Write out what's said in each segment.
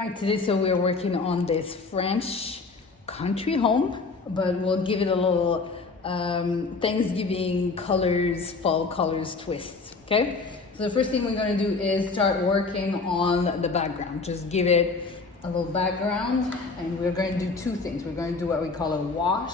All right, today so we're working on this French country home, but we'll give it a little Thanksgiving colors, fall colors twist, okay? So the first thing we're gonna do is start working on the background. Just give it a little background, and we're going to do two things. We're going to do what we call a wash,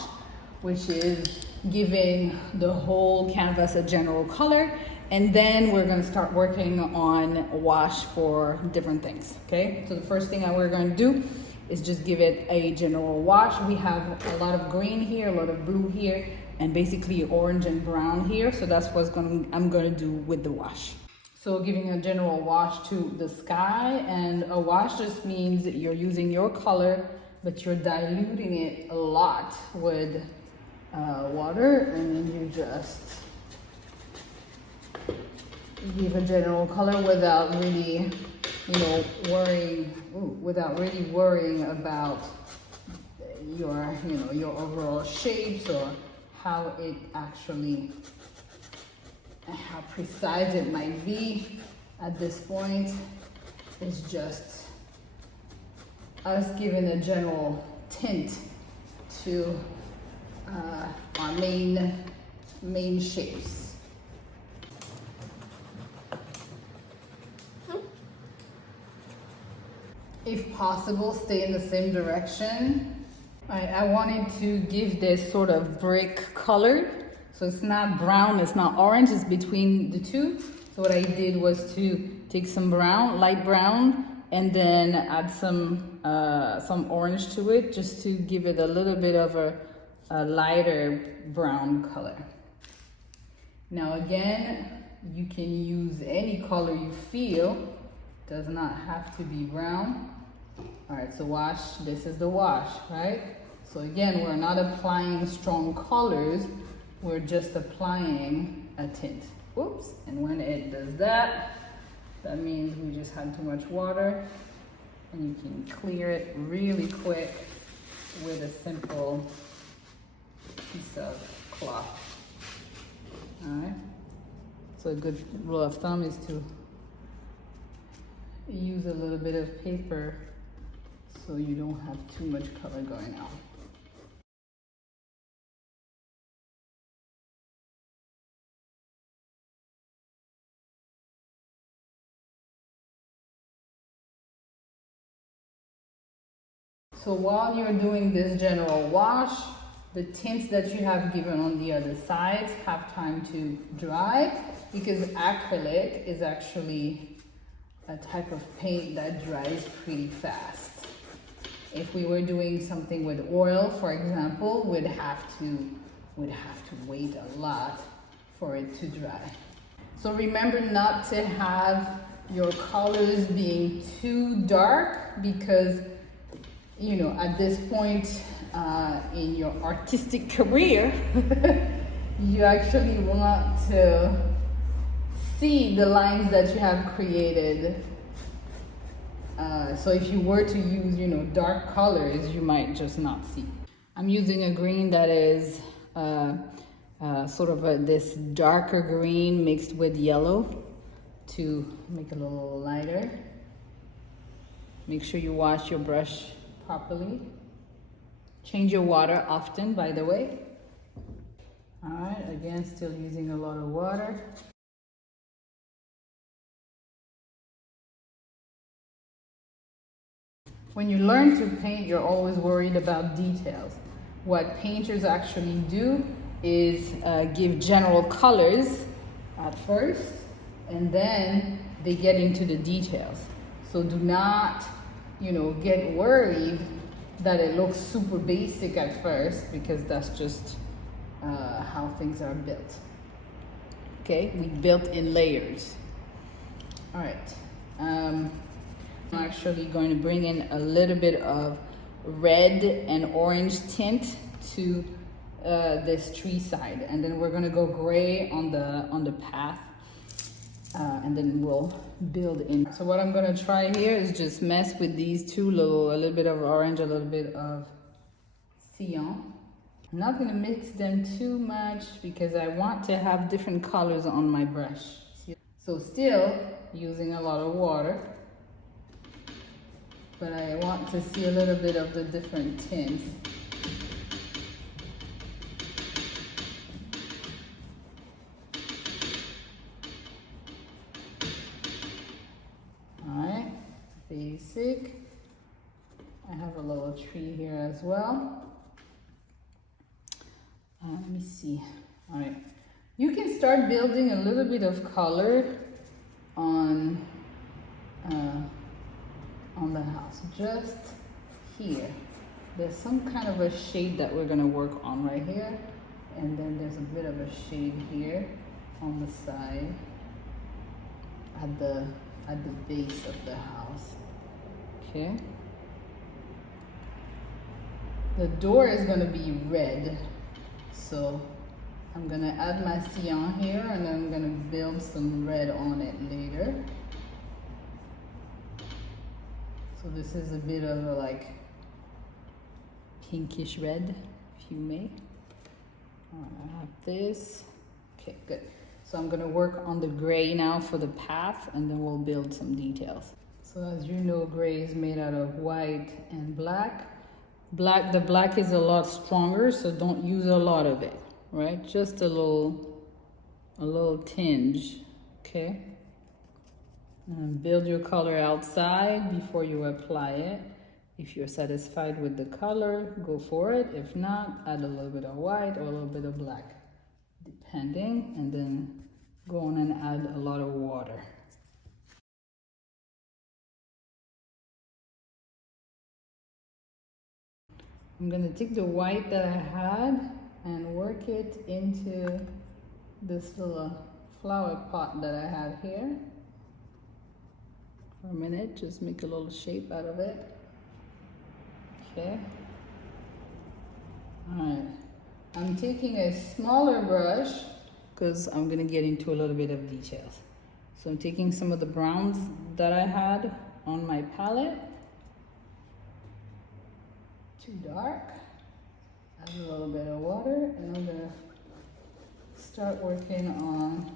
which is giving the whole canvas a general color, and then we're going to start working on wash for different things. Okay, so the first thing that we're going to do is just give it a general wash. We have a lot of green here, a lot of blue here, and basically orange and brown here. So that's what I'm going to do with the wash. So giving a general wash to the sky, and a wash just means that you're using your color, but you're diluting it a lot with water, and then you just give a general color without really, worrying about your, your overall shapes or how it actually, how precise it might be. At this point, it's just us giving a general tint to our main shapes. If possible, stay in the same direction. I wanted to give this sort of brick color. So it's not brown, it's not orange, it's between the two. So what I did was to take some brown, light brown, and then add some orange to it, just to give it a little bit of a lighter brown color. Now again, you can use any color you feel, does not have to be brown. All right, so wash, this is the wash, right? So again, we're not applying strong colors, we're just applying a tint. Oops, and when it does that, that means we just had too much water, and you can clear it really quick with a simple piece of cloth. All right, so a good rule of thumb is to use a little bit of paper so you don't have too much color going out. So while you're doing this general wash, the tints that you have given on the other sides have time to dry, because acrylic is actually a type of paint that dries pretty fast. If we were doing something with oil, for example, we'd have to wait a lot for it to dry. So remember not to have your colors being too dark, because at this point in your artistic career, you actually want to see the lines that you have created. So if you were to use, dark colors, you might just not see. I'm using a green that is sort of this darker green mixed with yellow to make it a little lighter. Make sure you wash your brush properly. Change your water often, by the way. All right, again, still using a lot of water. When you learn to paint, you're always worried about details. What painters actually do is give general colors at first, and then they get into the details. So do not, get worried that it looks super basic at first, because that's just how things are built. Okay, we built in layers. All right. I'm actually going to bring in a little bit of red and orange tint to this tree side, and then we're going to go gray on the path, and then we'll build in. So what I'm going to try here is just mess with these two, a little bit of orange, a little bit of cyan. I'm not going to mix them too much because I want to have different colors on my brush. So still using a lot of water. but I want to see a little bit of the different tints. Alright, basic. I have a little tree here as well. Let me see. Alright, you can start building a little bit of color on the house, just here. There's some kind of a shade that we're gonna work on right here, and then there's a bit of a shade here on the side at the base of the house. Okay. The door is gonna be red, so I'm gonna add my cyan here, and then I'm gonna build some red on it later. So this is a bit of a like pinkish red, if you may. I have this. Okay, good. So I'm gonna work on the gray now for the path, and then we'll build some details. So as you know, gray is made out of white and black. The black is a lot stronger, so don't use a lot of it, right? Just a little tinge, okay? And build your color outside before you apply it. If you're satisfied with the color, go for it. If not, add a little bit of white or a little bit of black, depending, and then go on and add a lot of water. I'm gonna take the white that I had and work it into this little flower pot that I have here. For a minute, just make a little shape out of it. Okay. Alright. I'm taking a smaller brush because I'm gonna get into a little bit of details. So I'm taking some of the browns that I had on my palette. Too dark. Add a little bit of water, and I'm gonna start working on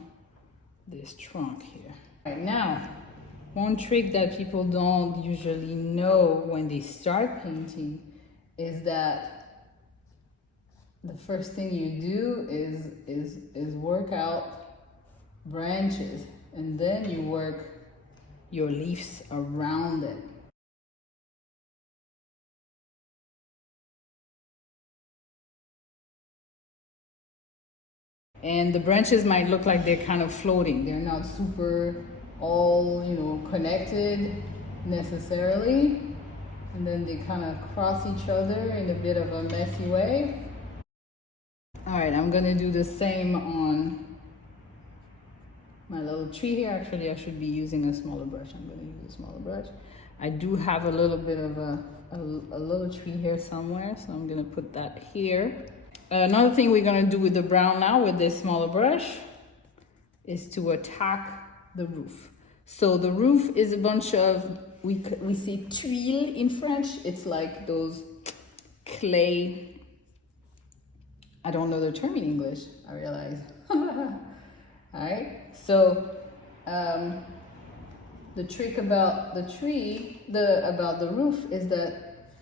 this trunk here. Right now, one trick that people don't usually know when they start painting is that the first thing you do is work out branches, and then you work your leaves around it. And the branches might look like they're kind of floating. They're not super all, connected necessarily. And then they kind of cross each other in a bit of a messy way. All right, I'm gonna do the same on my little tree here. Actually, I should be using a smaller brush. I'm gonna use a smaller brush. I do have a little bit of a little tree here somewhere, so I'm gonna put that here. Another thing we're gonna do with the brown now with this smaller brush is to attack the roof. So the roof is a bunch of, we say tuiles in French. It's like those clay, I don't know the term in English, I realize. All right, so the trick about the tree, about the roof is that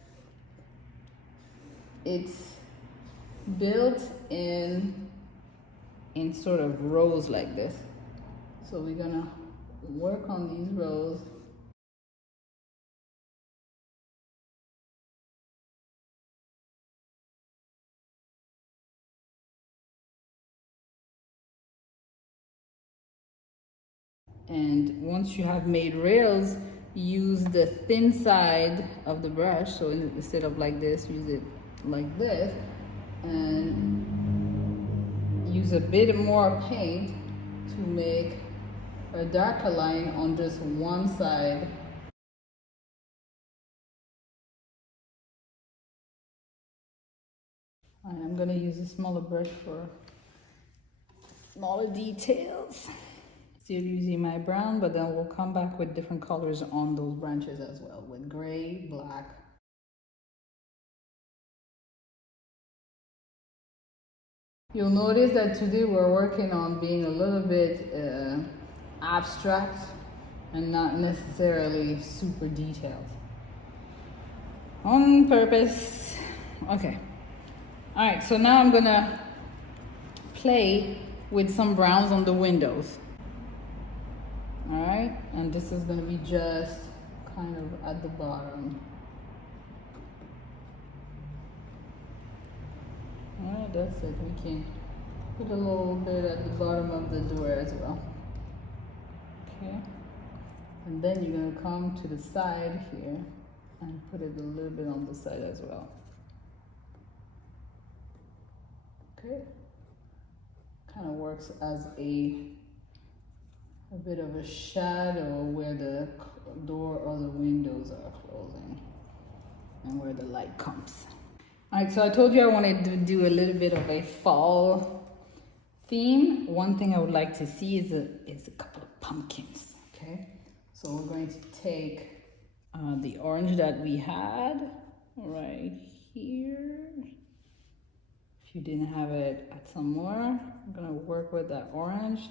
it's built in sort of rows like this. So we're gonna work on these rows. And once you have made rails, use the thin side of the brush. So instead of like this, use it like this, and use a bit more paint to make a darker line on just one side. And I'm gonna use a smaller brush for smaller details. Still using my brown, but then we'll come back with different colors on those branches as well, with gray, black. You'll notice that today we're working on being a little bit abstract and not necessarily super detailed. on purpose. Okay. All right, so now I'm gonna play with some browns on the windows. All right, and this is gonna be just kind of at the bottom. All right, that's it. We can put a little bit at the bottom of the door as well. Okay, and then you're gonna come to the side here and put it a little bit on the side as well. Okay, kind of works as a bit of a shadow where the door or the windows are closing and where the light comes. All right, so I told you I wanted to do a little bit of a fall theme. One thing I would like to see is a couple of pumpkins, okay? So we're going to take the orange that we had right here. If you didn't have it, add some more. I'm gonna work with that orange.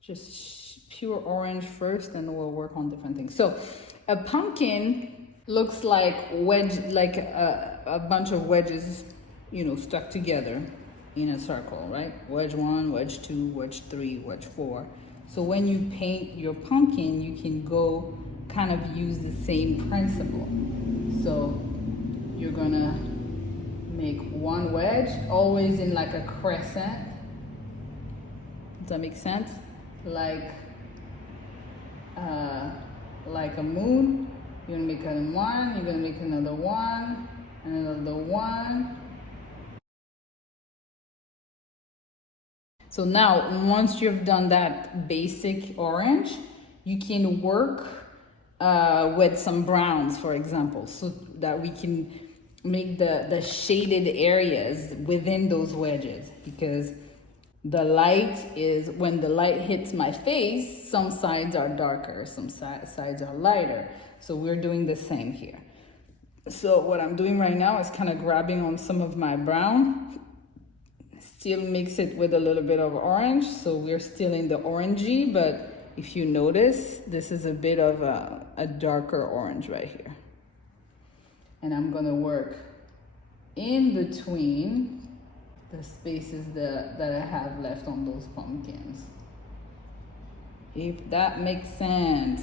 Just pure orange first, and we'll work on different things. So a pumpkin looks like a bunch of wedges, you know, stuck together in a circle, right? Wedge 1, wedge 2, wedge 3, wedge 4. So when you paint your pumpkin, you can go kind of use the same principle. So you're gonna make one wedge, always in like a crescent. Does that make sense? Like a moon. You're gonna make one, you're gonna make another one, and another one. So now, once you've done that basic orange, you can work with some browns, for example, so that we can make the shaded areas within those wedges, because the light is, when the light hits my face, some sides are darker, some sides are lighter. So we're doing the same here. So what I'm doing right now is kind of grabbing on some of my brown, still mix it with a little bit of orange. So we're still in the orangey, but if you notice, this is a bit of a darker orange right here. And I'm gonna work in between the spaces that I have left on those pumpkins. If that makes sense.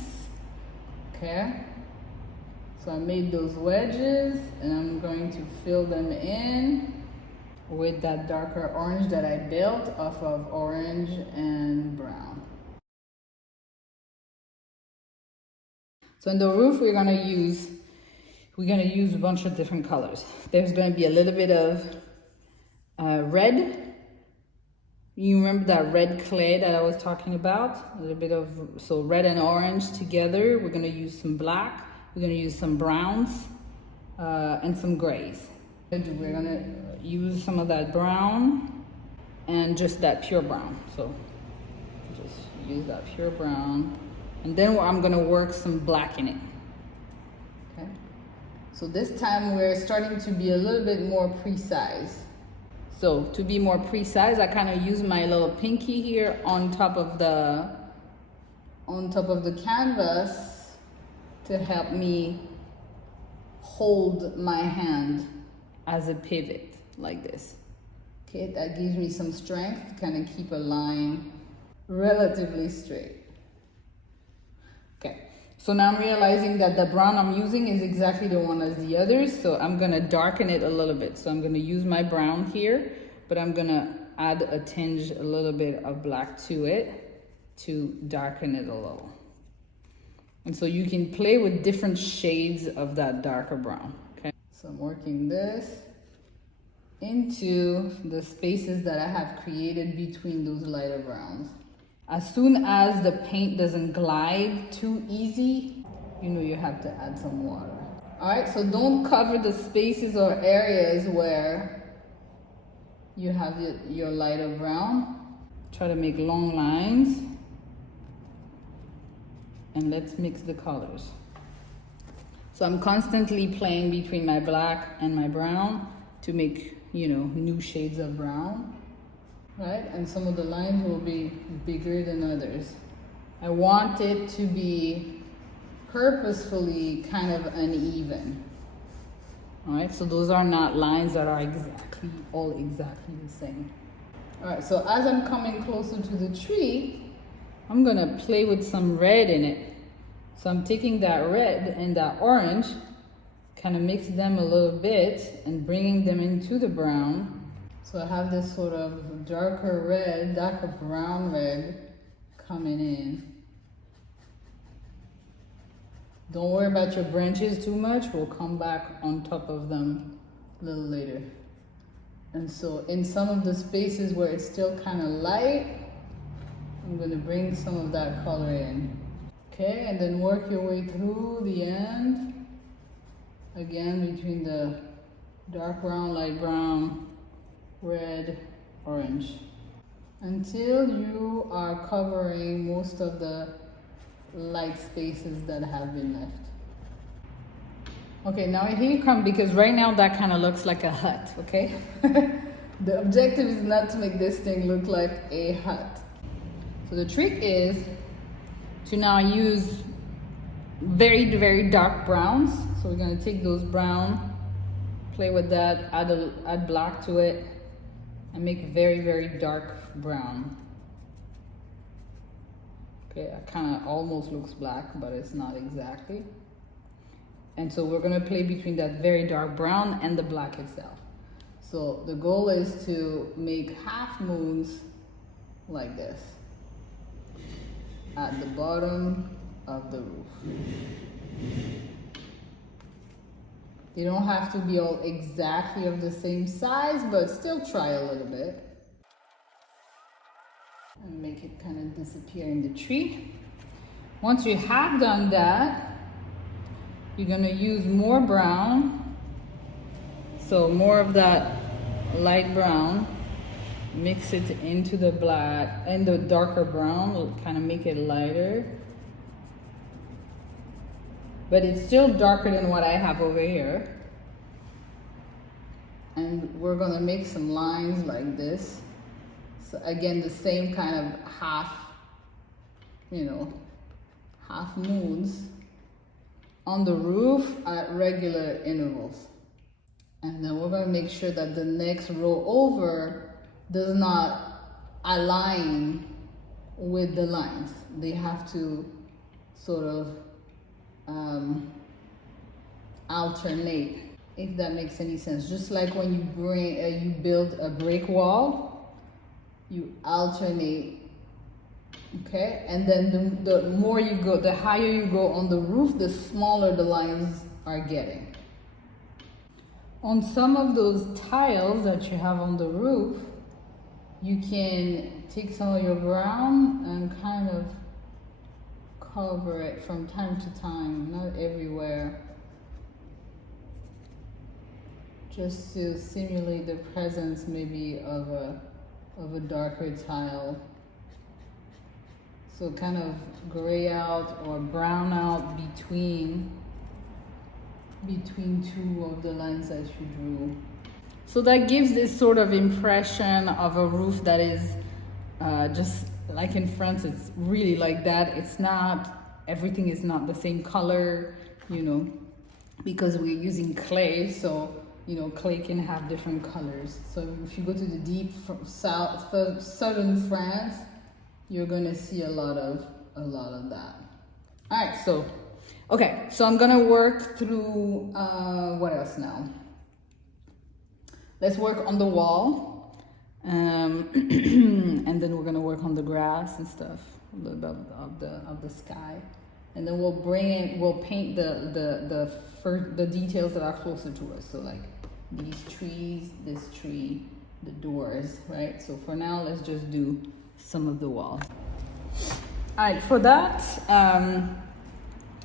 Okay, so I made those wedges and I'm going to fill them in with that darker orange that I built off of orange and brown. So in the roof, we're gonna use a bunch of different colors. There's gonna be a little bit of red. You remember that red clay that I was talking about? A little bit of, so red and orange together. We're gonna use some black, we're gonna use some browns, and some grays. We're gonna use some of that brown and just that pure brown. So just use that pure brown. And then I'm gonna work some black in it, okay? So this time we're starting to be a little bit more precise. So to be more precise, I kind of use my little pinky here on top of the canvas to help me hold my hand as a pivot like this. Okay, that gives me some strength to kind of keep a line relatively straight. Okay, so now I'm realizing that the brown I'm using is exactly the one as the others, so I'm gonna darken it a little bit. So I'm gonna use my brown here, but I'm gonna add a tinge, a little bit of black to it to darken it a little. And so you can play with different shades of that darker brown, okay? So I'm working this into the spaces that I have created between those lighter browns. As soon as the paint doesn't glide too easy, you know you have to add some water. All right, so don't cover the spaces or areas where you have your lighter brown. Try to make long lines. And let's mix the colors. So I'm constantly playing between my black and my brown to make, you know, new shades of brown. Right? And some of the lines will be bigger than others. I want it to be purposefully kind of uneven. All right, so those are not lines that are all exactly the same. All right, so as I'm coming closer to the tree, I'm gonna play with some red in it. So I'm taking that red and that orange, kind of mix them a little bit and bringing them into the brown. So I have this sort of darker red, darker brown red coming in. Don't worry about your branches too much. We'll come back on top of them a little later. And so in some of the spaces where it's still kind of light, I'm gonna bring some of that color in. Okay, and then work your way through the end. Again, between the dark brown, light brown, red, orange. Until you are covering most of the light spaces that have been left. Okay, now here you come, because right now that kind of looks like a hut, okay? The objective is not to make this thing look like a hut. So the trick is to now use very, very dark browns. So we're gonna take those brown, play with that, add black to it, and make a very, very dark brown. Okay, it kind of almost looks black, but it's not exactly. And so we're gonna play between that very dark brown and the black itself. So the goal is to make half moons like this at the bottom of the roof. They don't have to be all exactly of the same size, but still try a little bit. And make it kind of disappear in the tree. Once you have done that, you're gonna use more brown. So more of that light brown, mix it into the black and the darker brown, will kind of make it lighter. But it's still darker than what I have over here. And we're gonna make some lines like this. So again, the same kind of half moons on the roof at regular intervals. And then we're gonna make sure that the next row over does not align with the lines. They have to sort of alternate, if that makes any sense. Just like when you build a brick wall, you alternate, okay? And then the more you go, the higher you go on the roof, the smaller the lines are getting. On some of those tiles that you have on the roof, you can take some of your brown and kind of cover it from time to time, not everywhere, just to simulate the presence maybe of a darker tile. So kind of gray out or brown out between two of the lines that you drew. So that gives this sort of impression of a roof that is just like in France, it's really like that. It's not, everything is not the same color, because we're using clay, so clay can have different colors. So if you go to the deep southern France, you're gonna see a lot of that. All right, so okay, so I'm gonna work through what else now? Let's work on the wall, and then we're gonna work on the grass and stuff, a little bit of the sky, and then we'll paint the details that are closer to us. So like these trees, this tree, the doors, right? So for now, let's just do some of the wall. All right, for that,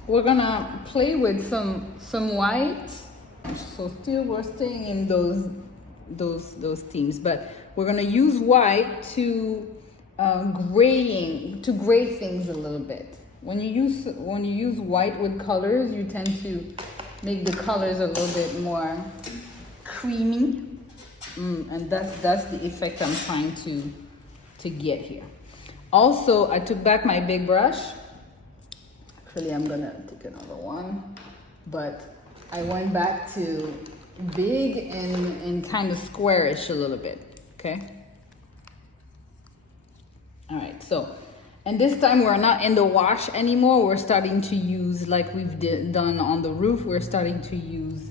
we're gonna play with some white. So still we're staying in those themes, but we're gonna use white to gray things a little bit. When you use white with colors, you tend to make the colors a little bit more creamy, and that's the effect I'm trying to get here. Also, I took back my big brush. Actually, I'm gonna take another one, but I went back to big and kind of squarish a little bit, okay? All right, so, and this time we're not in the wash anymore. We're starting to use, like we've done on the roof, we're starting to use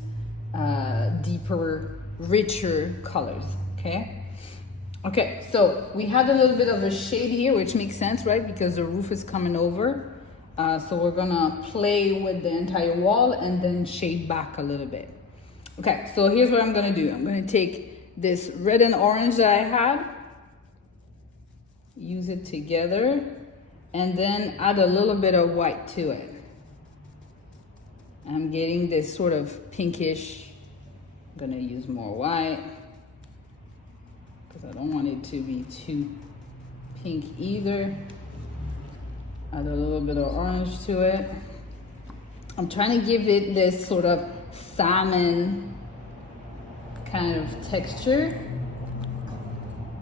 deeper, richer colors, okay? Okay, so we had a little bit of a shade here, which makes sense, right? Because the roof is coming over. So we're gonna play with the entire wall and then shade back a little bit. Okay, so here's what I'm gonna do. I'm gonna take this red and orange that I had, use it together, and then add a little bit of white to it. I'm getting this sort of pinkish. I'm gonna use more white because I don't want it to be too pink either. Add a little bit of orange to it. I'm trying to give it this sort of salmon kind of texture.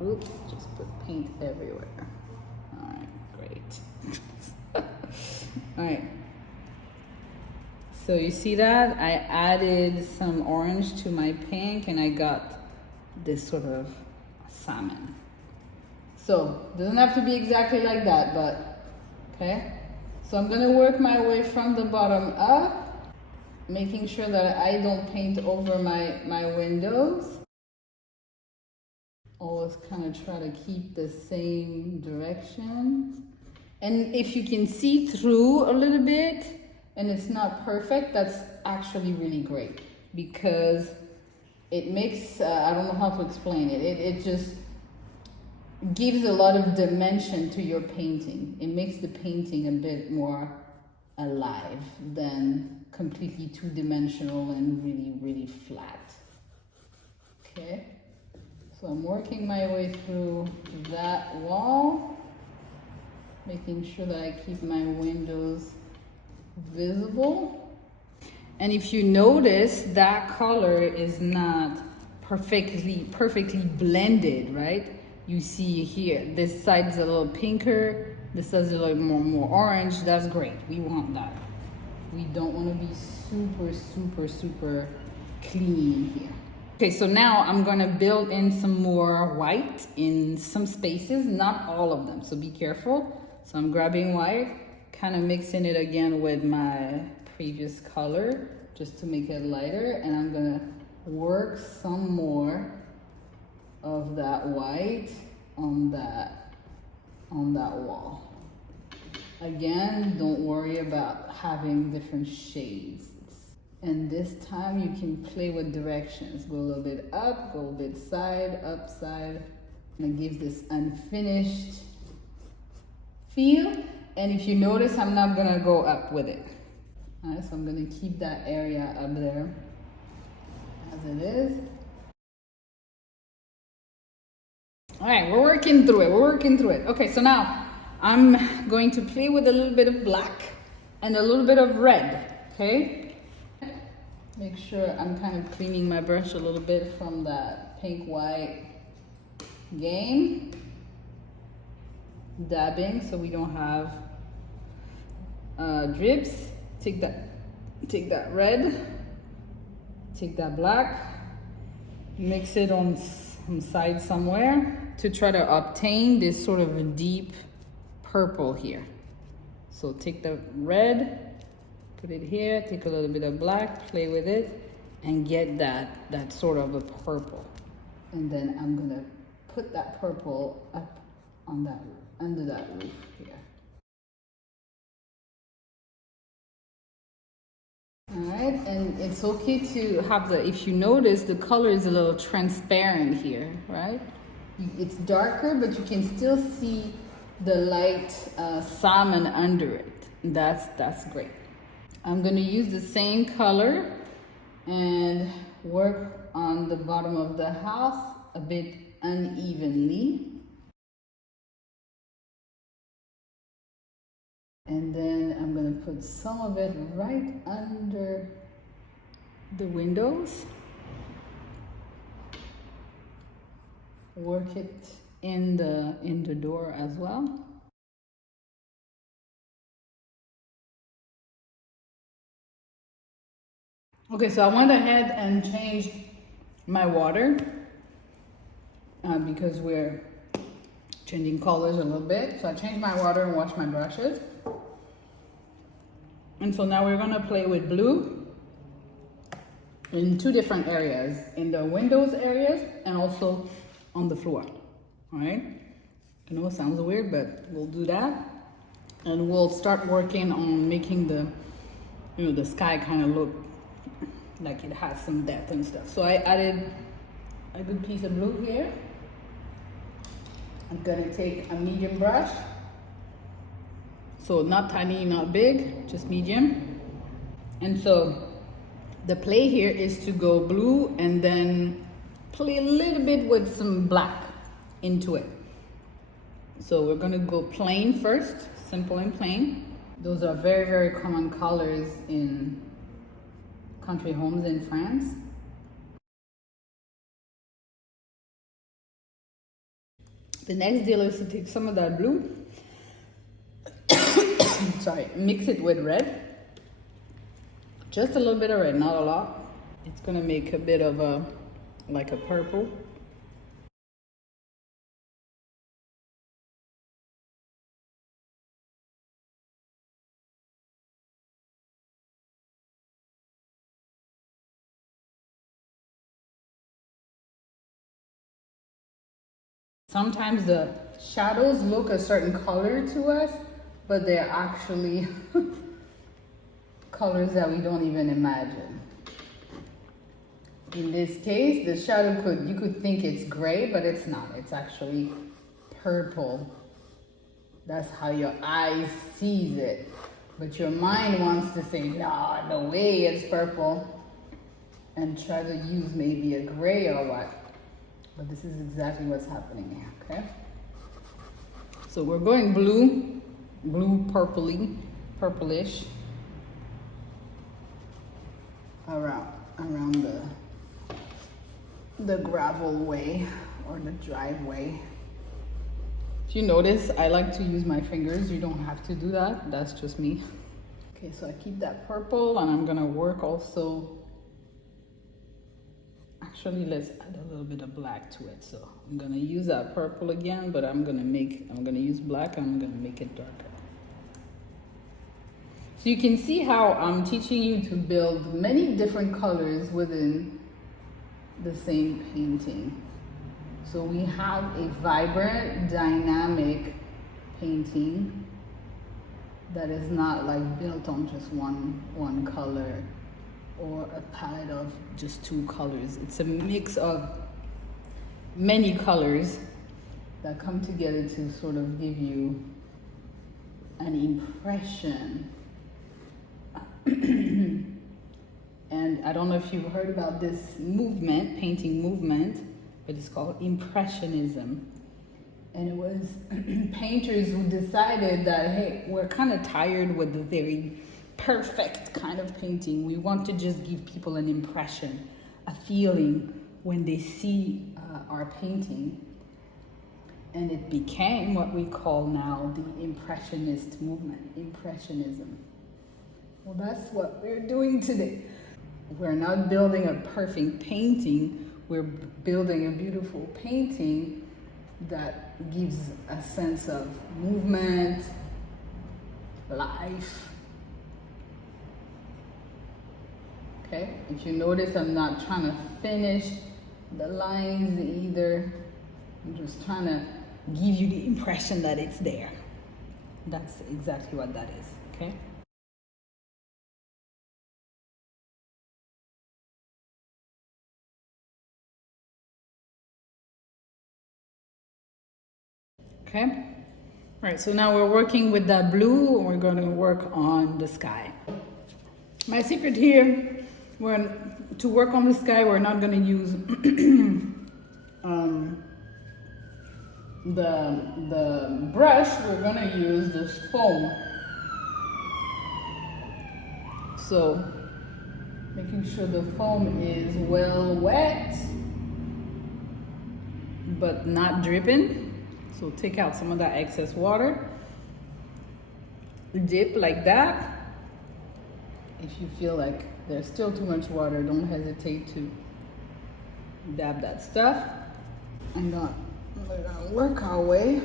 Oops, just put paint everywhere. All right, great. All right. So you see that? I added some orange to my pink and I got this sort of salmon. So, doesn't have to be exactly like that, but okay. So I'm gonna work my way from the bottom up, making sure that I don't paint over my windows. Always kind of try to keep the same direction. And if you can see through a little bit and it's not perfect, that's actually really great because it makes, I don't know how to explain it, it just gives a lot of dimension to your painting. It makes the painting a bit more alive than completely two-dimensional and really, really flat. Okay, so I'm working my way through that wall, making sure that I keep my windows visible. And if you notice, that color is not perfectly blended, right? You see here, this side is a little pinker, this side is a little more orange. That's great, we want that. We don't want to be super clean here. Okay, so now I'm gonna build in some more white in some spaces, not all of them, so be careful. So I'm grabbing white, kind of mixing it again with my previous color, just to make it lighter, and I'm gonna work some more of that white on that wall. Again, don't worry about having different shades. And this time you can play with directions. Go a little bit up, go a little bit side, up, side. And it gives this unfinished feel. And if you notice, I'm not gonna go up with it. All right, so I'm gonna keep that area up there as it is. All right, we're working through it. Okay, so now I'm going to play with a little bit of black and a little bit of red, okay? Make sure I'm kind of cleaning my brush a little bit from that pink-white game. Dabbing so we don't have drips. Take that red, take that black, mix it on some side somewhere to try to obtain this sort of a deep purple here. So take the red, put it here, take a little bit of black, play with it, and get that sort of a purple. And then I'm gonna put that purple up on that, under that roof here. All right, and it's okay to have if you notice, the color is a little transparent here, right? It's darker, but you can still see the light salmon under it. That's great. I'm gonna use the same color and work on the bottom of the house a bit unevenly. And then I'm gonna put some of it right under the windows. Work it in the door as well. Okay, so I went ahead and changed my water because we're changing colors a little bit. So I changed my water and washed my brushes. And so now we're gonna play with blue in two different areas, in the windows areas and also on the floor, all right? I know it sounds weird, but we'll do that. And we'll start working on making the, you know, the sky kind of look like it has some depth and stuff. So I added a good piece of blue here. I'm gonna take a medium brush. So not tiny, not big, just medium. And so the play here is to go blue and then play a little bit with some black into it. So we're gonna go plain first, simple and plain. Those are very, very common colors in country homes in France. The next deal is to take some of that blue, sorry, mix it with red. Just a little bit of red, not a lot. It's gonna make a bit of a, like a purple. Sometimes the shadows look a certain color to us, but they're actually colors that we don't even imagine. In this case, the shadow you could think it's gray, but it's not. It's actually purple. That's how your eyes sees it. But your mind wants to say, nah, no way, it's purple. And try to use maybe a gray or what. But this is exactly what's happening here, okay? So we're going blue, purplish around the gravel way or the driveway. If you notice, I like to use my fingers. You don't have to do that. That's just me. Okay, so I keep that purple and I'm gonna work also. Actually, let's add a little bit of black to it. So I'm gonna use that purple again, but I'm gonna use black and I'm gonna make it darker. So you can see how I'm teaching you to build many different colors within the same painting. So we have a vibrant, dynamic painting that is not like built on just one color or a palette of just two colors. It's a mix of many colors that come together to sort of give you an impression. And I don't know if you've heard about this movement, painting movement, but it's called Impressionism. And it was painters who decided that, hey, we're kind of tired with the very perfect kind of painting. We want to just give people an impression, a feeling when they see our painting. And it became what we call now the Impressionist movement, Impressionism. Well, that's what we're doing today. We're not building a perfect painting, we're building a beautiful painting that gives a sense of movement, life. Okay, if you notice, I'm not trying to finish the lines either. I'm just trying to give you the impression that it's there. That's exactly what that is, okay? Okay, all right, so now we're working with that blue and we're going to work on the sky. My secret here, to work on the sky, we're not going to use the brush, we're going to use this foam. So making sure the foam is well wet, but not dripping. So take out some of that excess water, dip like that, If you feel like there's still too much water, don't hesitate to dab that stuff. We're gonna work our way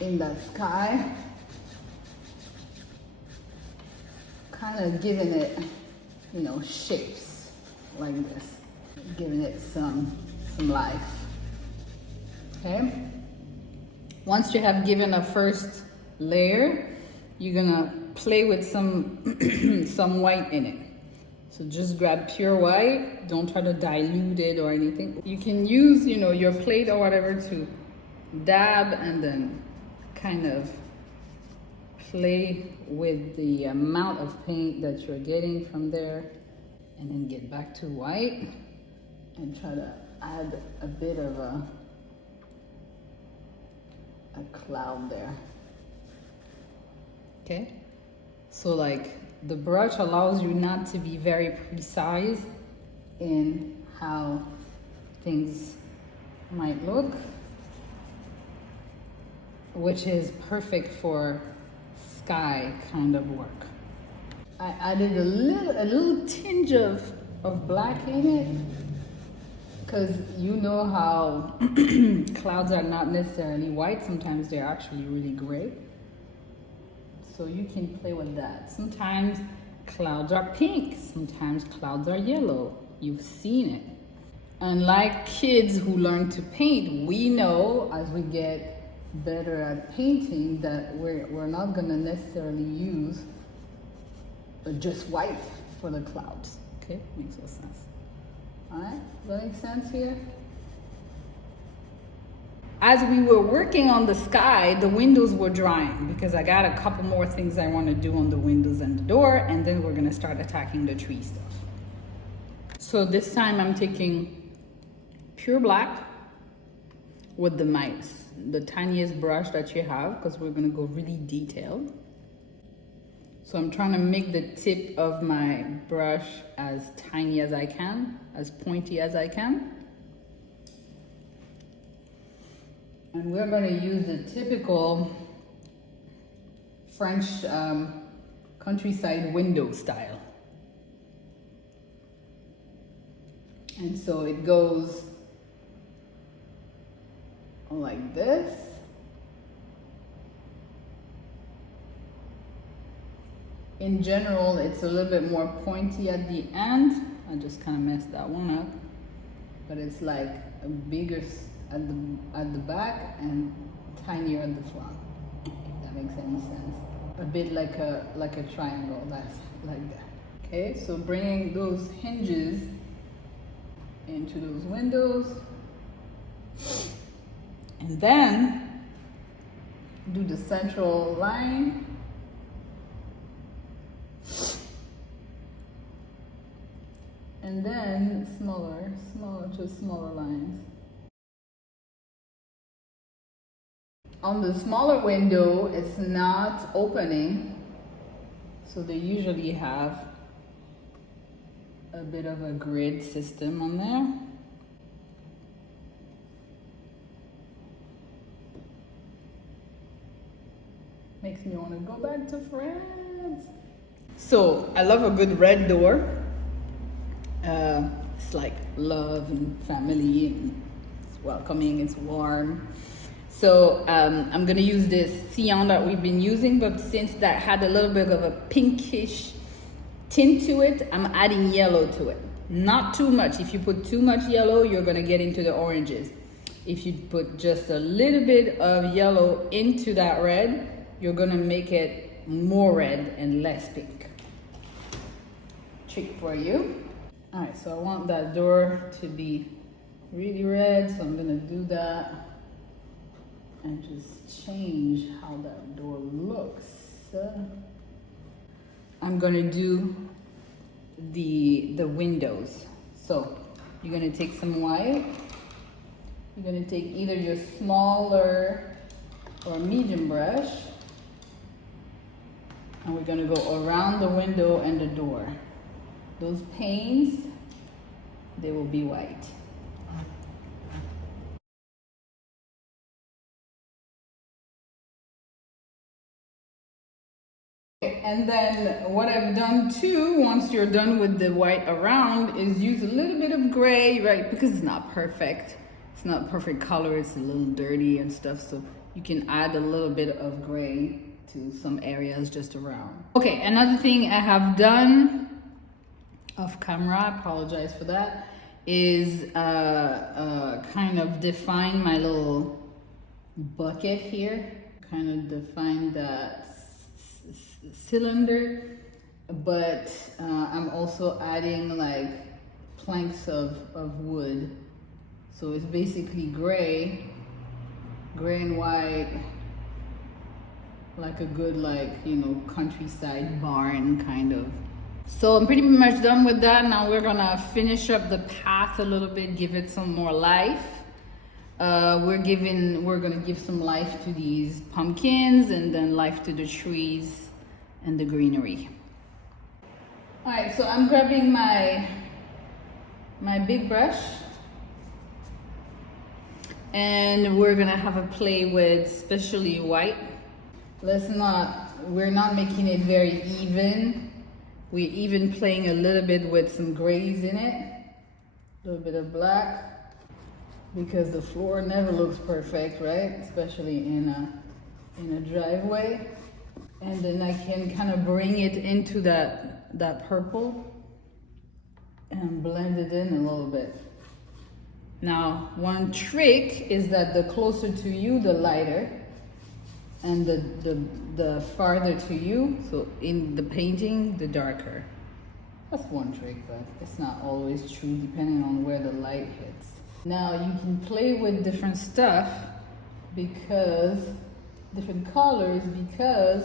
in that sky, kind of giving it, you know, shapes like this, giving it some life. Okay. Once you have given a first layer, you're gonna play with some some white in it. So just grab pure white. Don't try to dilute it or anything. You can use, you know, your plate or whatever to dab and then kind of play with the amount of paint that you're getting from there, and then get back to white and try to add a bit of a cloud there. Okay, so like the brush allows you not to be very precise in how things might look, which is perfect for sky kind of work. I added a little tinge of black in it, because you know how clouds are not necessarily white, sometimes they're actually really gray. So you can play with that. Sometimes clouds are pink, sometimes clouds are yellow. You've seen it. Unlike kids who learn to paint, we know as we get better at painting that we're not gonna necessarily use just white for the clouds. Okay, makes no sense. All right, does that make sense here? As we were working on the sky, the windows were drying because I got a couple more things I want to do on the windows and the door, and then we're gonna start attacking the tree stuff. So this time I'm taking pure black with the tiniest brush that you have, because we're gonna go really detailed. So I'm trying to make the tip of my brush as tiny as I can, as pointy as I can. And we're going to use the typical French countryside window style. And so it goes like this. In general, it's a little bit more pointy at the end. I just kind of messed that one up. But it's like a bigger at the back and tinier at the front, if that makes any sense. A bit like a triangle, that's like that. Okay, so bringing those hinges into those windows, and then do the central line. And then smaller lines. On the smaller window, it's not opening, so they usually have a bit of a grid system on there. Makes me want to go back to France. So I love a good red door. It's like love and family, and it's welcoming, it's warm. So I'm gonna use this cyan that we've been using, but since that had a little bit of a pinkish tint to it, I'm adding yellow to it. Not too much. If you put too much yellow, you're gonna get into the oranges. If you put just a little bit of yellow into that red, you're gonna make it more red and less pink. Trick for you. All right, so I want that door to be really red, so I'm gonna do that and just change how that door looks. I'm gonna do the windows. So you're gonna take some white. You're gonna take either your smaller or medium brush, and we're gonna go around the window and the door. Those panes, they will be white. and then what I've done too, once you're done with the white around, is use a little bit of gray, right? Because it's not perfect. It's not perfect color, it's a little dirty and stuff. So you can add a little bit of gray to some areas just around. Okay, another thing I have done off camera, I apologize for that, is kind of define my little bucket here. Kind of define that cylinder, but I'm also adding like planks of wood. So it's basically gray and white, like a good, like, you know, countryside barn kind of. So I'm pretty much done with that. Now we're gonna finish up the path a little bit, give it some more life. We're gonna give some life to these pumpkins and then life to the trees and the greenery. All right, so I'm grabbing my big brush, and we're gonna have a play with especially white. We're not making it very even. We're even playing a little bit with some grays in it, a little bit of black, because the floor never looks perfect, right? Especially in a driveway. And then I can kind of bring it into that purple and blend it in a little bit. Now, one trick is that the closer to you, the lighter, and the farther to you, so in the painting, the darker. That's one trick, but it's not always true depending on where the light hits. Now you can play with different stuff, because different colors, because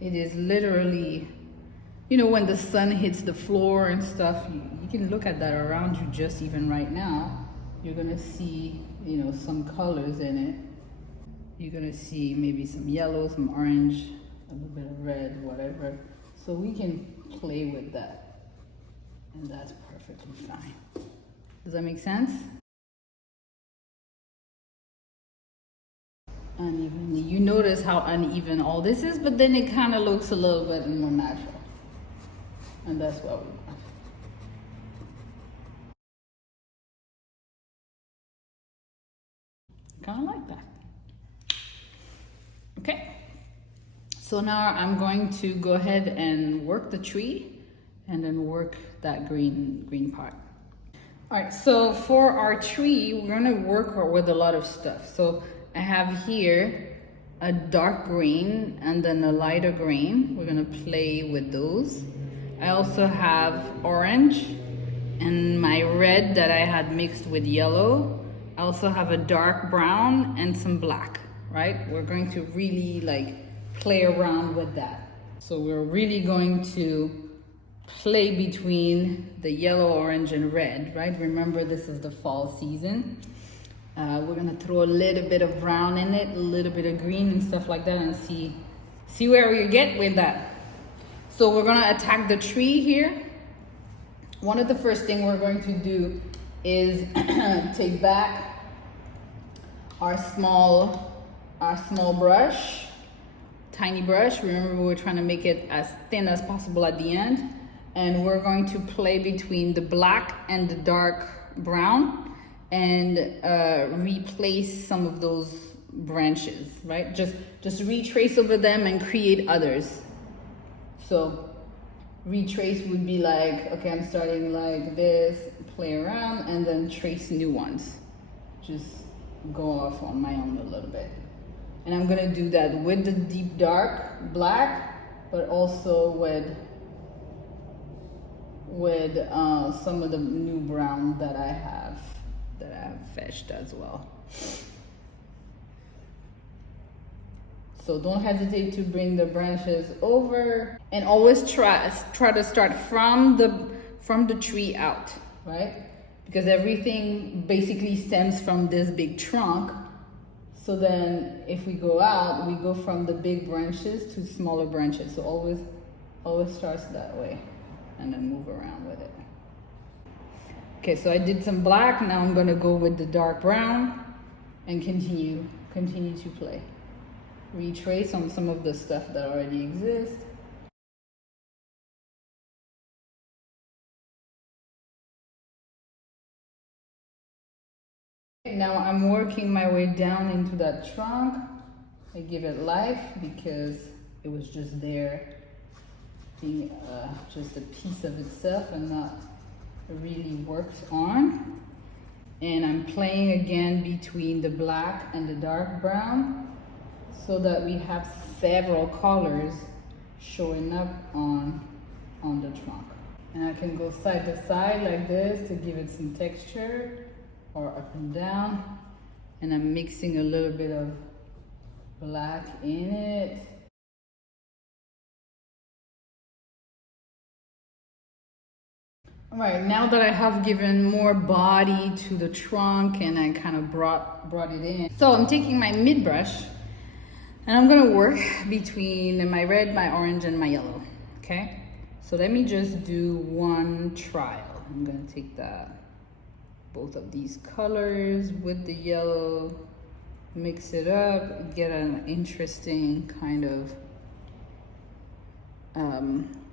it is literally, you know, when the sun hits the floor and stuff, you can look at that around you. Just even right now, you're gonna see, you know, some colors in it. You're gonna see maybe some yellow, some orange, a little bit of red, whatever. So we can play with that, and that's perfectly fine. Does that make sense? Unevenly. You notice how uneven all this is, but then it kind of looks a little bit more natural. And that's what we want. Kind of like that. Okay. So now I'm going to go ahead and work the tree and then work that green part. All right, so for our tree, we're gonna work with a lot of stuff. So I have here a dark green and then a lighter green. We're gonna play with those. I also have orange and my red that I had mixed with yellow. I also have a dark brown and some black, right? We're going to really like play around with that. So we're really going to play between the yellow, orange, and red, right? Remember, this is the fall season. We're gonna throw a little bit of brown in it, a little bit of green and stuff like that, and see where we get with that. So we're gonna attack the tree here. One of the first thing we're going to do is take back our small brush, tiny brush. Remember, we were trying to make it as thin as possible at the end. And we're going to play between the black and the dark brown and replace some of those branches, right? Just retrace over them and create others. So retrace would be like, okay, I'm starting like this, play around, and then trace new ones. Just go off on my own a little bit. And I'm gonna do that with the deep dark black, but also with some of the new brown that I have fetched as well. So don't hesitate to bring the branches over, and always try to start from the tree out, right? Because everything basically stems from this big trunk. So then if we go out, we go from the big branches to smaller branches. So always starts that way, and then move around with it. Okay, so I did some black. Now I'm gonna go with the dark brown and continue to play. retrace on some of the stuff that already exists. Now I'm working my way down into that trunk. I give it life because it was just there, being just a piece of itself and not really worked on. And I'm playing again between the black and the dark brown so that we have several colors showing up on the trunk. And I can go side to side like this to give it some texture, or up and down. And I'm mixing a little bit of black in it. All right, now that I have given more body to the trunk and I kind of brought it in. So I'm taking my mid brush and I'm gonna work between my red, my orange, and my yellow, okay? So let me just do one trial. I'm gonna take that, both of these colors with the yellow, mix it up, get an interesting kind of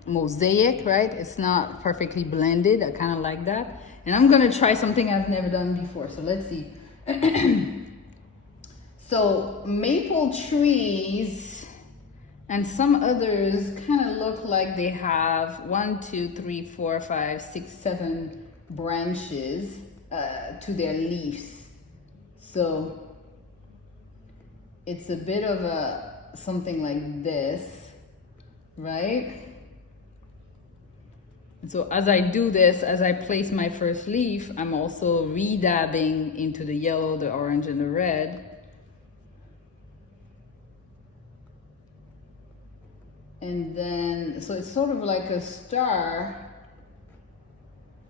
mosaic, right? It's not perfectly blended. I kind of like that. And I'm gonna try something I've never done before. So let's see. So maple trees and some others kind of look like they have 1, 2, 3, 4, 5, 6, 7 branches to their leaves. So it's a bit of a something like this, right? So as I do this, as I place my first leaf, I'm also re-dabbing into the yellow, the orange, and the red. And then, so it's sort of like a star,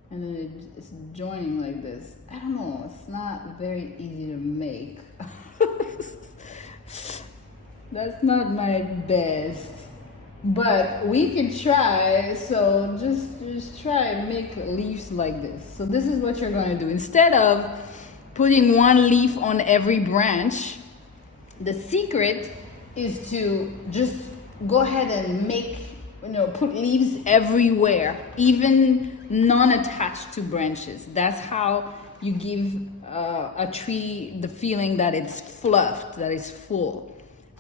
and then it's joining like this. I don't know, it's not very easy to make. That's not my best. But we can try, so just try and make leaves like this. So this is what you're gonna do. Instead of putting one leaf on every branch, the secret is to just go ahead and make, put leaves everywhere, even non-attached to branches. That's how you give a tree the feeling that it's fluffed, that it's full.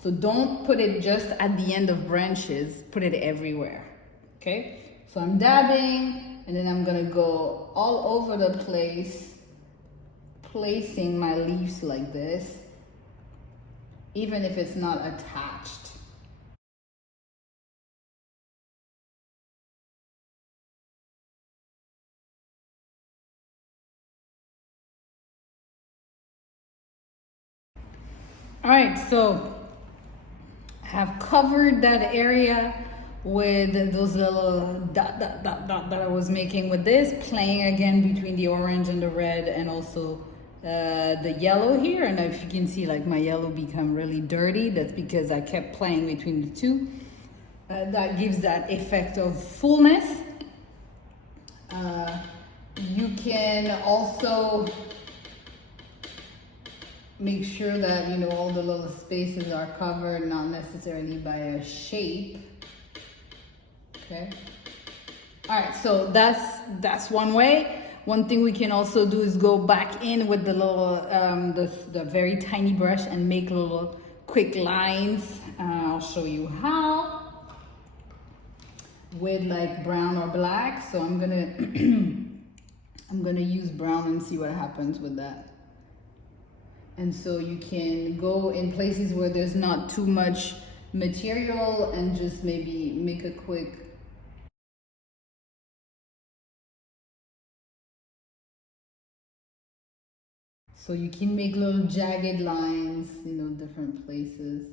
So don't put it just at the end of branches, put it everywhere, okay? So I'm dabbing, and then I'm gonna go all over the place, placing my leaves like this, even if it's not attached. All right, so have covered that area with those little dot that I was making with this, playing again between the orange and the red, and also the yellow here. And if you can see, like, my yellow become really dirty, that's because I kept playing between the two. That gives that effect of fullness. You can also make sure that all the little spaces are covered, not necessarily by a shape. Okay. All right, so that's one way. One thing we can also do is go back in with the little the very tiny brush and make little quick lines. I'll show you how, with like brown or black. So I'm gonna I'm gonna use brown and see what happens with that. And so you can go in places where there's not too much material and just maybe make a quick so you can make little jagged lines, different places.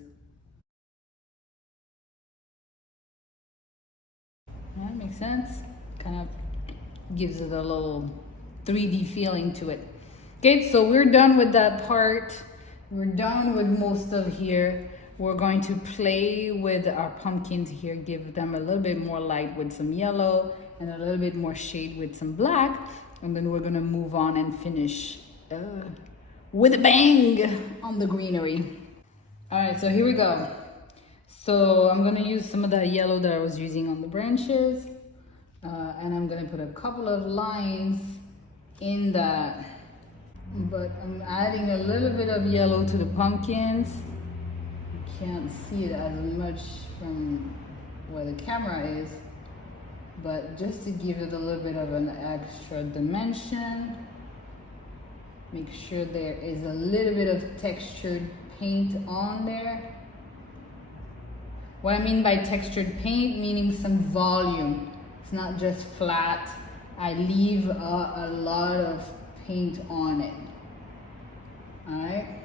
That makes sense. Kind of gives it a little 3D feeling to it. Okay, so we're done with that part. We're done with most of here. We're going to play with our pumpkins here, give them a little bit more light with some yellow and a little bit more shade with some black. And then we're gonna move on and finish with a bang on the greenery. All right, so here we go. So I'm gonna use some of that yellow that I was using on the branches, and I'm gonna put a couple of lines in that, but I'm adding a little bit of yellow to the pumpkins. You can't see it as much from where the camera is, but just to give it a little bit of an extra dimension. Make sure there is a little bit of textured paint on there. What I mean by textured paint, meaning some volume. It's not just flat. I leave a lot of paint on it. All right.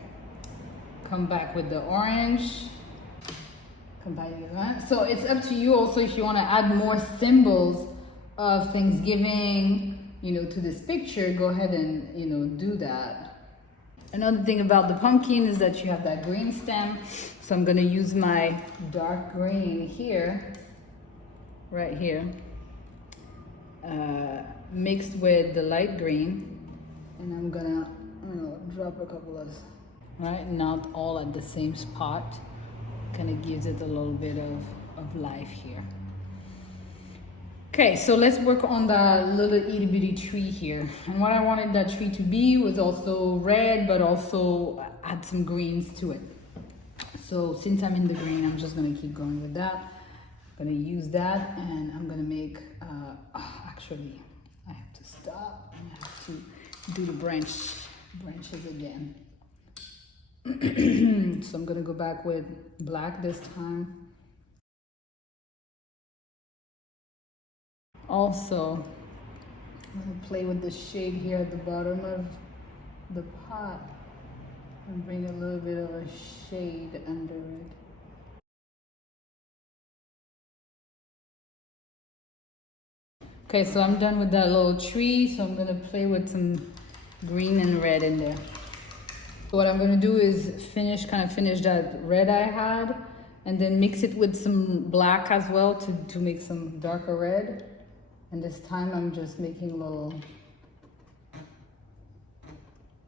Come back with the orange. Come back with that. So it's up to you also if you want to add more symbols of Thanksgiving, to this picture, go ahead and, do that. Another thing about the pumpkin is that you have that green stem. So I'm gonna use my dark green here, right here, mixed with the light green. And I'm gonna, drop a couple of, right? Not all at the same spot. Kind of gives it a little bit of life here. Okay, so let's work on that little itty bitty tree here. And what I wanted that tree to be was also red, but also add some greens to it. So since I'm in the green, I'm just gonna keep going with that. I'm gonna use that, and I'm gonna make, actually, I have to stop and I have to do the branches again. So I'm gonna go back with black this time. Also, I'm gonna play with the shade here at the bottom of the pot and bring a little bit of a shade under it. Okay, so I'm done with that little tree, so I'm gonna play with some green and red in there. So what I'm gonna do is finish that red I had, and then mix it with some black as well to make some darker red. And this time I'm just making little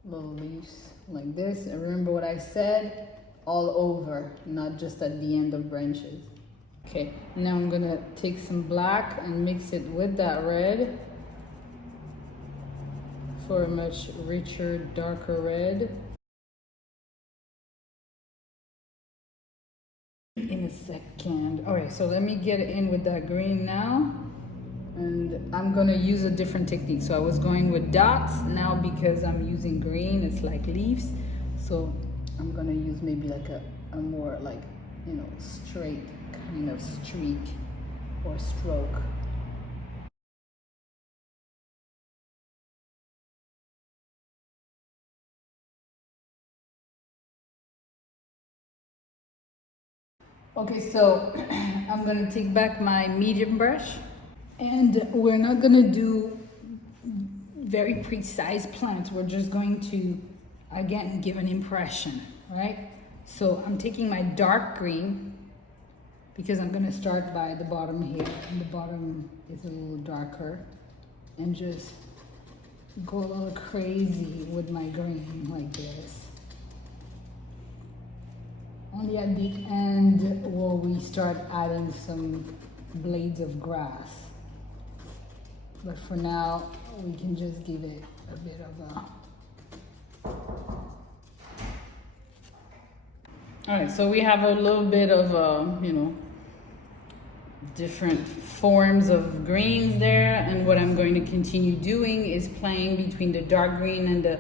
leaves like this. And remember what I said, all over, not just at the end of branches. Okay, now I'm gonna take some black and mix it with that red for a much richer, darker red. In a second. All right, so let me get in with that green now. And I'm gonna use a different technique. So I was going with dots. Now because I'm using green, it's like leaves. So I'm gonna use maybe like a more like, straight kind of streak or stroke. Okay, so I'm gonna take back my medium brush, and we're not gonna do very precise plants. We're just going to, again, give an impression, right? So I'm taking my dark green because I'm gonna start by the bottom here, and the bottom is a little darker, and just go a little crazy with my green like this. Only at the end will we start adding some blades of grass. But for now, we can just give it a bit of a... All right, so we have a little bit of, different forms of greens there. And what I'm going to continue doing is playing between the dark green and the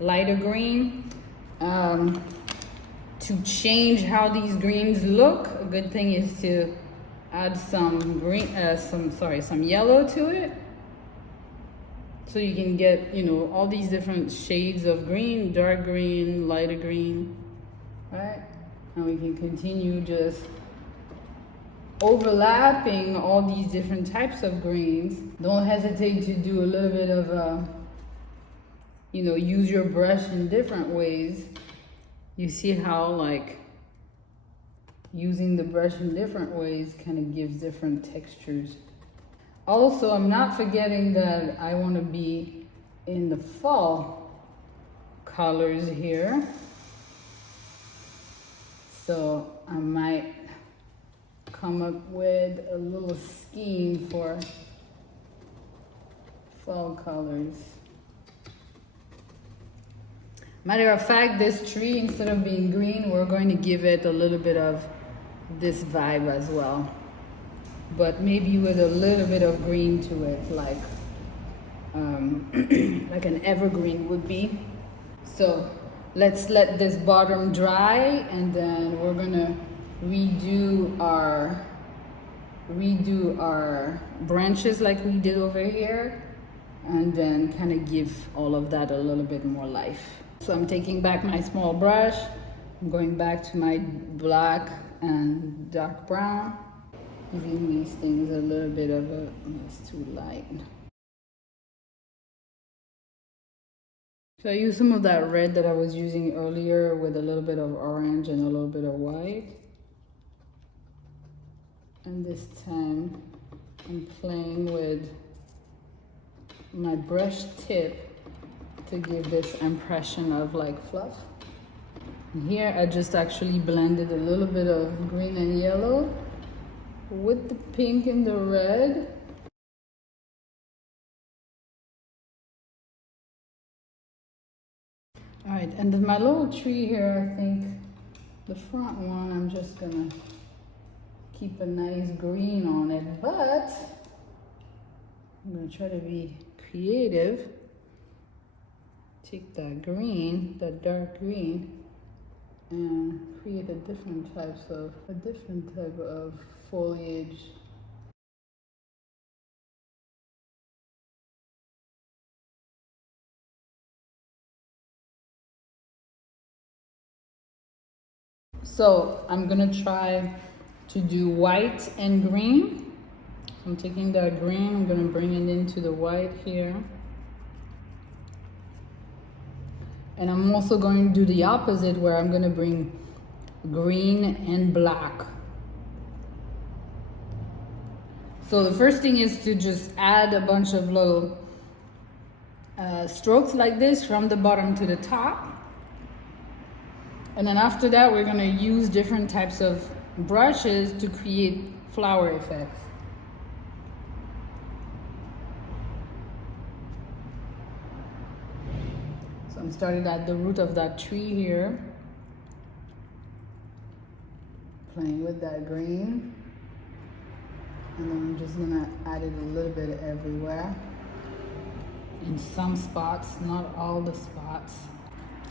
lighter green. To change how these greens look, a good thing is to add some some yellow to it. So you can get, all these different shades of green, dark green, lighter green, right? And we can continue just overlapping all these different types of greens. Don't hesitate to do a little bit of, use your brush in different ways. You see how using the brush in different ways kind of gives different textures. Also, I'm not forgetting that I want to be in the fall colors here. So I might come up with a little scheme for fall colors. Matter of fact, this tree, instead of being green, we're going to give it a little bit of this vibe as well. But maybe with a little bit of green to it, like like an evergreen would be. So let's let this bottom dry, and then we're gonna redo our branches like we did over here, and then kind of give all of that a little bit more life. So I'm taking back my small brush, I'm going back to my black and dark brown, giving these things a little bit of a, it's too light. So I use some of that red that I was using earlier with a little bit of orange and a little bit of white. And this time I'm playing with my brush tip to give this impression of like fluff. And here I just actually blended a little bit of green and yellow with the pink and the red. All right, and then my little tree here, I think the front one, I'm just gonna keep a nice green on it, but I'm gonna try to be creative. Take that green, that dark green, and create a different type of foliage. So I'm gonna try to do white and green. I'm taking that green, I'm gonna bring it into the white here. And I'm also going to do the opposite, where I'm going to bring green and black. So the first thing is to just add a bunch of little strokes like this from the bottom to the top. And then after that, we're going to use different types of brushes to create flower effects. I started at the root of that tree here, playing with that green, and then I'm just gonna add it a little bit everywhere, in some spots, not all the spots,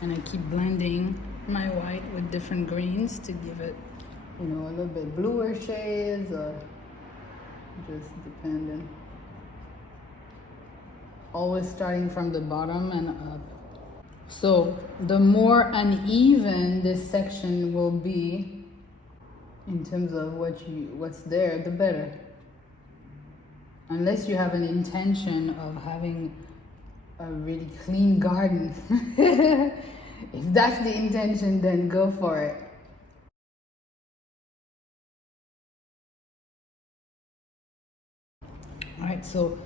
and I keep blending my white with different greens to give it, you know, a little bit bluer shades, or just depending. Always starting from the bottom and up. So the more uneven this section will be in terms of what's there, the better. Unless you have an intention of having a really clean garden. If that's the intention, then go for it. All right, so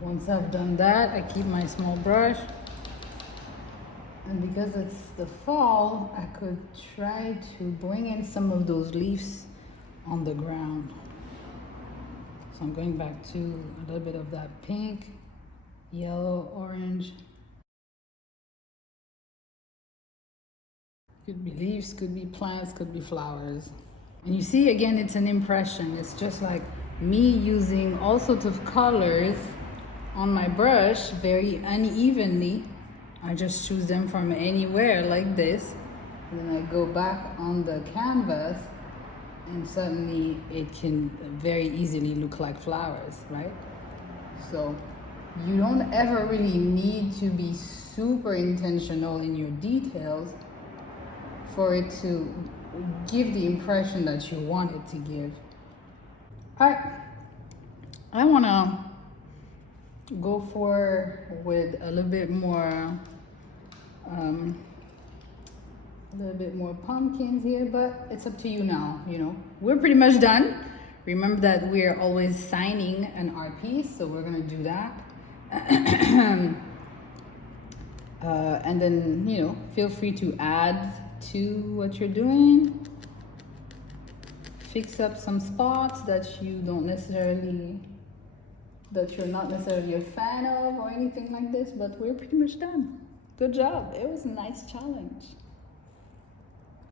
once I've done that, I keep my small brush. And because it's the fall, I could try to bring in some of those leaves on the ground. So I'm going back to a little bit of that pink, yellow, orange. Could be leaves, could be plants, could be flowers. And you see, again, it's an impression. It's just like me using all sorts of colors on my brush very unevenly. I just choose them from anywhere like this, and then I go back on the canvas, and suddenly it can very easily look like flowers, right? So you don't ever really need to be super intentional in your details for it to give the impression that you want it to give. I want to go for with a little bit more pumpkins here, but it's up to you now. You know, we're pretty much done. Remember that we're always signing an art piece, so we're gonna do that. And then, you know, feel free to add to what you're doing. fix up some spots that you don't necessarily, that you're not necessarily a fan of or anything like this, but we're pretty much done. Good job. It was a nice challenge.